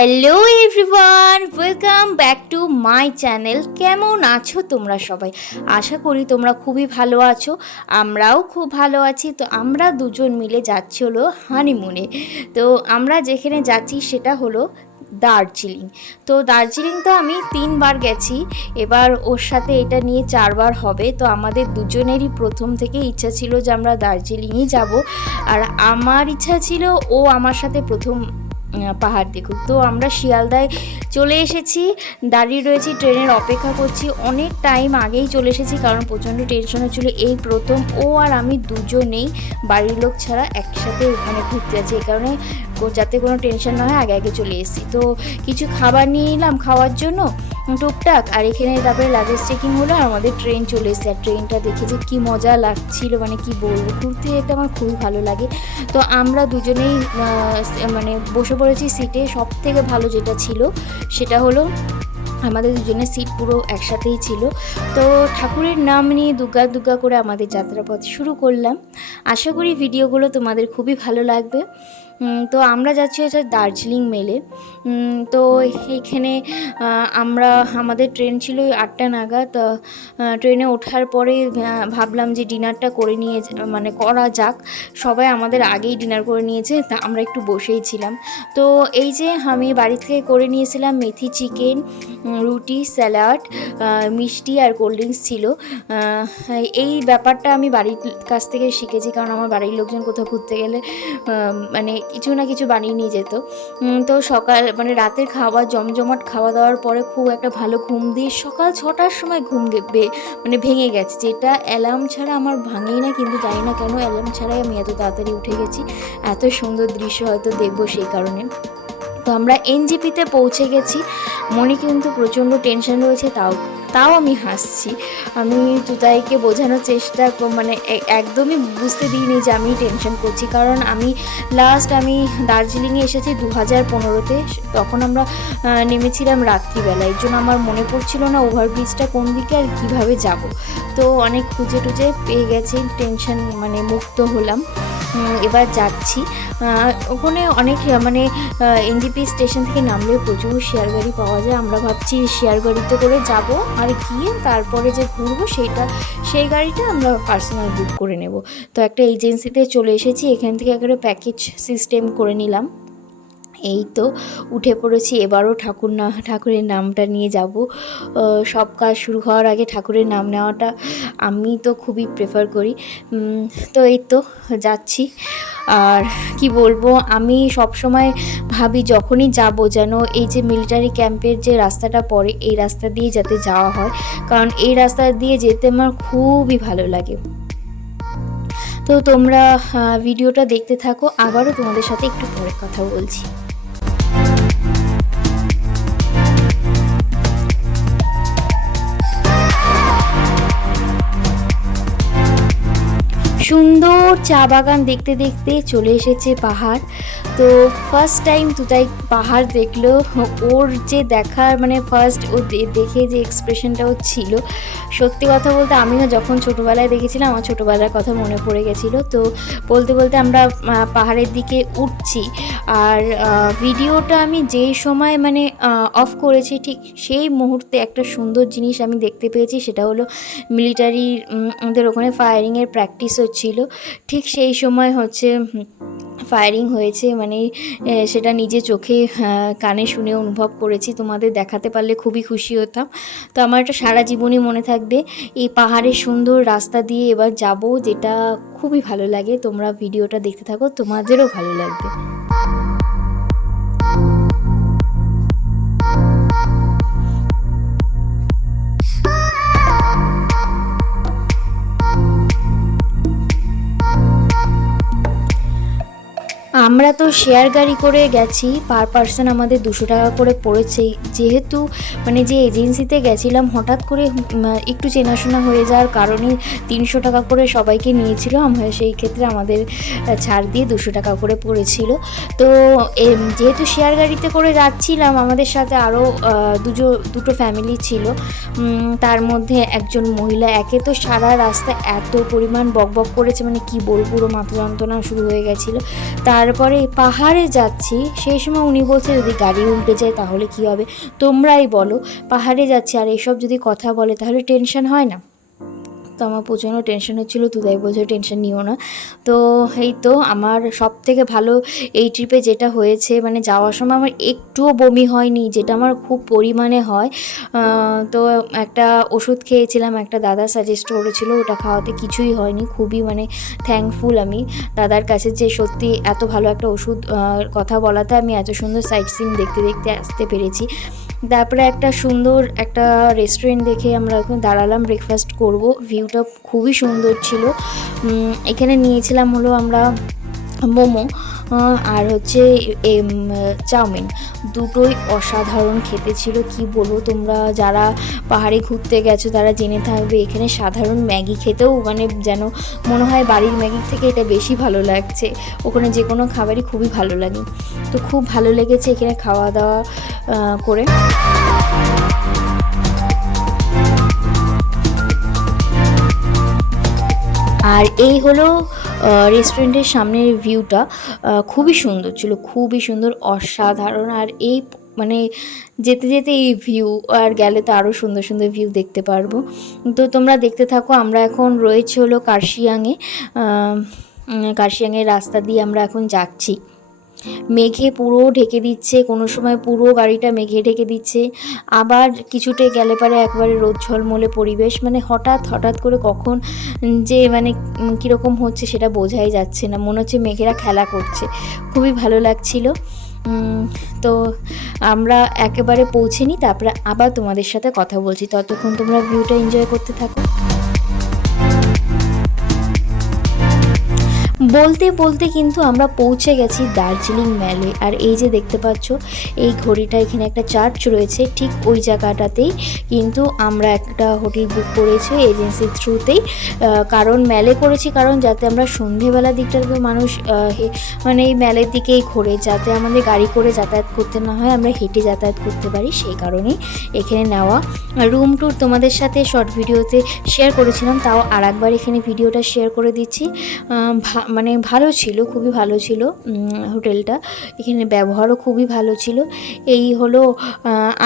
Hello everyone welcome back to my channel কেমন আছো তোমরা সবাই? আশা করি তোমরা খুবই ভালো আছো, আমরাও খুব ভালো আছি। তো আমরা দুজন মিলে যাচ্ছি হলো হানিমুনে তো আমরা যেখানে যাচ্ছি সেটা হলো দার্জিলিং। তো দার্জিলিং তো আমি তিনবার গেছি, এবার ওর সাথে এটা নিয়ে চারবার হবে। তো আমাদের দুজনেরই প্রথম থেকে ইচ্ছা ছিল যে আমরা দার্জিলিংই যাব। আর আমার ইচ্ছা ছিল ও আমার সাথে প্রথম পাহাড় দেখুক তো আমরা শিয়ালদায় চলে এসেছি, দাঁড়িয়ে রয়েছি, ট্রেনের অপেক্ষা করছি। অনেক টাইম আগেই চলে এসেছি কারণ প্রচণ্ড টেনশন হচ্ছিল এই প্রথম। ও আর আমি দুজনেই বাড়ির লোক ছাড়া একসাথে ওখানে ঘুরতে যাচ্ছি। এই কারণে যাতে কোনো টেনশন না হয়, আগে আগে চলে এসেছি। তো কিছু খাবার নিয়ে নিলাম খাওয়ার জন্য, টুকটাক। আর এখানে তারপরে লাগেজ চেকিং হলো, আর আমাদের ট্রেন চলে এসেছে। আর ট্রেনটা দেখে যে কী মজা লাগছিল মানে কি বলব, ঘুরতে যেতে আমার খুবই ভালো লাগে। তো আমরা দুজনেই মানে বসে পড়েছি সিটে সব থেকে ভালো যেটা ছিল সেটা হলো আমাদের দুজনের সিট পুরো একসাথেই ছিল। তো ঠাকুরের নাম নিয়ে দুর্গা দুর্গা করে আমাদের যাত্রাপথ শুরু করলাম। আশা করি ভিডিওগুলো তোমাদের খুবই ভালো লাগবে। তো আমরা যাচ্ছি হচ্ছে দার্জিলিং মেলে। তো এইখানে আমরা, আমাদের ট্রেন ছিল আটটা নাগাদ। ট্রেনে ওঠার পরে ভাবলাম যে ডিনারটা করে নিয়ে মানে করা যাক। সবাই আমাদের আগেই ডিনার করে নিয়েছে, তা আমরা একটু বসেই ছিলাম। তো এই যে আমি বাড়ি থেকে করে নিয়েছিলাম মেথি চিকেন রুটি, স্যালাড মিষ্টি আর কোল্ড ড্রিঙ্কস ছিল। এই ব্যাপারটা আমি বাড়ির কাছ থেকে শিখেছি, কারণ আমার বাড়ির লোকজন কোথাও ঘুরতে গেলে মানে কিছু না কিছু বানিয়ে নিয়ে যেত। তো সকাল মানে রাতের খাওয়া, জমজমাট খাওয়া দাওয়ার পরে খুব একটা ভালো ঘুম দিয়ে সকাল ছটার সময় ঘুম মানে ভেঙে গেছে। যেটা অ্যালার্ম ছাড়া আমার ভাঙেই না, কিন্তু জানি না কেন অ্যালার্ম ছাড়াই আমি এত তাড়াতাড়ি উঠে গেছি। এত সুন্দর দৃশ্য হয়তো দেখব সেই কারণে। তো আমরা এনজিপিতে পৌঁছে গেছি। মনে কিন্তু প্রচণ্ড টেনশন রয়েছে, তাও তাও আমি হাসছি। আমি তুতাইকে বোঝানোর চেষ্টা মানে একদমই বুঝতে দিইনি যে আমি টেনশন করছি। কারণ আমি লাস্ট আমি দার্জিলিংয়ে এসেছি দু হাজার পনেরোতে। তখন আমরা নেমেছিলাম রাত্রিবেলা। জন্য আমার মনে পড়ছিল না ওভারব্রিজটা কোন দিকে আর কীভাবে যাব। তো অনেক খুঁজে টুজে পেয়ে গেছি টেনশন মানে মুক্ত হলাম। এবার যাচ্ছি। ওখানে অনেক মানে এনডিপি স্টেশন থেকে নামলে প্রচুর শেয়ার গাড়ি পাওয়া যায়। আমরা ভাবছি শেয়ার গাড়িতে করে যাব আর গিয়ে তারপরে যে ঘুরবো সেইটা, সেই গাড়িটা আমরা পার্সোনাল বুক করে নেব। তো একটা এজেন্সিতে চলে এসেছি, এখান থেকে একটা প্যাকেজ সিস্টেম করে নিলাম। এই তো উঠে পড়েছি, এবারও ঠাকুর না, ঠাকুরের নামটা নিয়ে যাব। সব কাজ শুরু হওয়ার আগে ঠাকুরের নাম নেওয়াটা আমি তো খুবই প্রেফার করি। তো এই তো যাচ্ছি। আর কি বলব, আমি সব সময় ভাবি যখনই যাব যেন এই যে মিলিটারি ক্যাম্পের যে রাস্তাটা পড়ে, এই রাস্তা দিয়ে যাতে যাওয়া হয়। কারণ এই রাস্তা দিয়ে যেতে আমার খুবই ভালো লাগে। তো তোমরা ভিডিওটা দেখতে থাকো, আবারও তোমাদের সাথে একটু পরে কথা বলছি। সুন্দর চা বাগান দেখতে দেখতে চলে এসেছে পাহাড়। তো ফার্স্ট টাইম তুতাই পাহাড় দেখল। ওর যে দেখার মানে ফার্স্ট ও দেখে যে এক্সপ্রেশনটা ও ছিল। সত্যি কথা বলতে আমিও যখন ছোটোবেলায় দেখেছিলাম, আমার ছোটোবেলার কথা মনে পড়ে গেছিল। তো বলতে বলতে আমরা পাহাড়ের দিকে উঠছি। আর ভিডিওটা আমি যেই সময় মানে অফ করেছি, ঠিক সেই মুহূর্তে একটা সুন্দর জিনিস আমি দেখতে পেয়েছি, সেটা হলো মিলিটারি আমাদের ওখানে ফায়ারিংয়ের প্র্যাকটিস হচ্ছিল ঠিক সেই সময় হচ্ছে ফায়ারিং হয়েছে। মানে সেটা নিজে চোখে কানে শুনে অনুভব করেছি। তোমাদের দেখাতে পারলে খুবই খুশি হতাম। তো আমার এটা সারা জীবনই মনে থাকবে, এই পাহাড়ের সুন্দর রাস্তা দিয়ে এবার যাব, যেটা খুবই ভালো লাগে। তোমরা ভিডিওটা দেখতে থাকো, তোমাদেরও ভালো লাগবে। আমরা তো শেয়ার গাড়ি করে গেছি পার পার্সন আমাদের দুশো টাকা করে পড়েছে। যেহেতু মানে যে এজেন্সিতে গেছিলাম, হঠাৎ করে একটু চেনাশোনা হয়ে যাওয়ার কারণে তিনশো টাকা করে সবাইকে নিয়েছিল। আমরা সেই ক্ষেত্রে আমাদের ছাড় দিয়ে দুশো টাকা করে পড়েছিল। তো যেহেতু শেয়ার গাড়িতে করে যাচ্ছিলাম, আমাদের সাথে আরও দুজো, দুটো ফ্যামিলি ছিল। তার মধ্যে একজন মহিলা, একে তো সারা রাস্তা এত পরিমাণ বকবক করেছে মানে কি বলব, পুরো মাথা যন্ত্রণা শুরু হয়ে গেছিল। তারপরে তারপরে পাহাড়ে যাচ্ছি, সেই সময় উনি বলছে, যদি গাড়ি উল্টে যায় তাহলে কি হবে? তোমরাই বলো, পাহাড়ে যাচ্ছি, আর এসব যদি কথা বলে তাহলে টেনশন হয় না। তো আমার প্রচণ্ড টেনশন হচ্ছিল তুদাই বলছে টেনশন নিও না। তো এই তো আমার সব থেকে ভালো এই ট্রিপে যেটা হয়েছে মানে যাওয়ার সময় আমার একটুও বমি হয়নি, যেটা আমার খুব পরিমাণে হয়। তো একটা ওষুধ খেয়েছিলাম, একটা দাদা সাজেস্ট করেছিল, ওটা খাওয়াতে কিছুই হয়নি, খুবই মানে থ্যাঙ্কফুল আমি। দাদার কাছে যে সত্যি এত ভালো একটা ওষুধ কথা বলাতে আমি এত সুন্দর সাইট সিন দেখতে দেখতে আসতে পেরেছি। তারপরে একটা সুন্দর একটা রেস্টুরেন্ট দেখে আমরা ওখানে দাঁড়ালাম ব্রেকফাস্ট করব। ভিউটা খুবই সুন্দর ছিল। এখানে নিয়েছিলাম হলো আমরা মোমো। আর হচ্ছে চাউমিন। দুটোই অসাধারণ খেতে ছিল, কি বলব? তোমরা যারা পাহাড়ে ঘুরতে গেছো, তারা জেনে থাকবে, এখানে সাধারণ ম্যাগি খেতেও মানে যেন মনে হয় বাড়ির ম্যাগির থেকে এটা বেশি ভালো লাগছে। ওখানে যে কোনো খাবারই খুবই ভালো লাগে। তো খুব ভালো লেগেছে এখানে খাওয়া দাওয়া করে। আর এই হলো রেস্টুরেন্টের সামনের ভিউটা খুবই সুন্দর ছিল, খুবই সুন্দর, অসাধারণ। আর এই মানে যেতে যেতে এই ভিউ আর গেলে তো আরও সুন্দর সুন্দর ভিউ দেখতে পারব। তো তোমরা দেখতে থাকো, আমরা এখন রয়েছে হলো কার্শিয়াংয়ে কার্শিয়াংয়ের রাস্তা দিয়ে আমরা এখন যাচ্ছি। মেঘে পুরো ঢেকে দিচ্ছে, কোনো সময় পুরো গাড়িটা মেঘে ঢেকে দিচ্ছে। আবার কিছুটা গেলে পারে একবারে রোদ ঝলমলে পরিবেশ মানে হঠাৎ হঠাৎ করে কখন যে মানে কীরকম হচ্ছে সেটা বোঝাই যাচ্ছে না। মনে হচ্ছে মেঘেরা খেলা করছে। খুবই ভালো লাগছিল। তো আমরা একেবারে পৌঁছে নিই তারপরে আবার তোমাদের সাথে কথা বলছি। ততক্ষণ তোমরা ভিউটা এনজয় করতে থাকো। বলতে বলতে কিন্তু আমরা পৌঁছে গেছি দার্জিলিং ম্যালে আর এই যে দেখতে পাচ্ছ, এই ঘড়িটা, এখানে একটা চার্চ রয়েছে, ঠিক ওই জায়গাটাতেই কিন্তু আমরা একটা হোটেল বুক করেছি এজেন্সির থ্রুতেই। কারণ ম্যালে করেছি কারণ যাতে আমরা সন্ধেবেলা দিকটাতে মানুষ মানে এই ম্যালের দিকেই ঘোরে, যাতে আমাদের গাড়ি করে যাতায়াত করতে না হয়, আমরা হেঁটে যাতায়াত করতে পারি, সেই কারণেই এখানে নেওয়া। রুম ট্যুর তোমাদের সাথে শর্ট ভিডিওতে শেয়ার করেছিলাম, তাও আর একবার এখানে ভিডিওটা শেয়ার করে দিচ্ছি। মানে ভালো ছিল, খুবই ভালো ছিল হোটেলটা। এখানে ব্যবহারও খুবই ভালো ছিল। এই হলো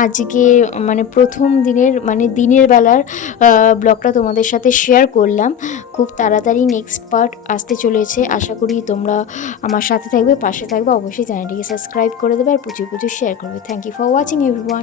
আজকে মানে প্রথম দিনের মানে দিনের বেলার ব্লগটা তোমাদের সাথে শেয়ার করলাম। খুব তাড়াতাড়ি নেক্সট পার্ট আসতে চলেছে। আশা করি তোমরা আমার সাথে থাকবে, পাশে থাকবে। অবশ্যই চ্যানেলটিকে সাবস্ক্রাইব করে দেবে আর প্রচুর প্রচুর শেয়ার করবে। Thank you for watching everyone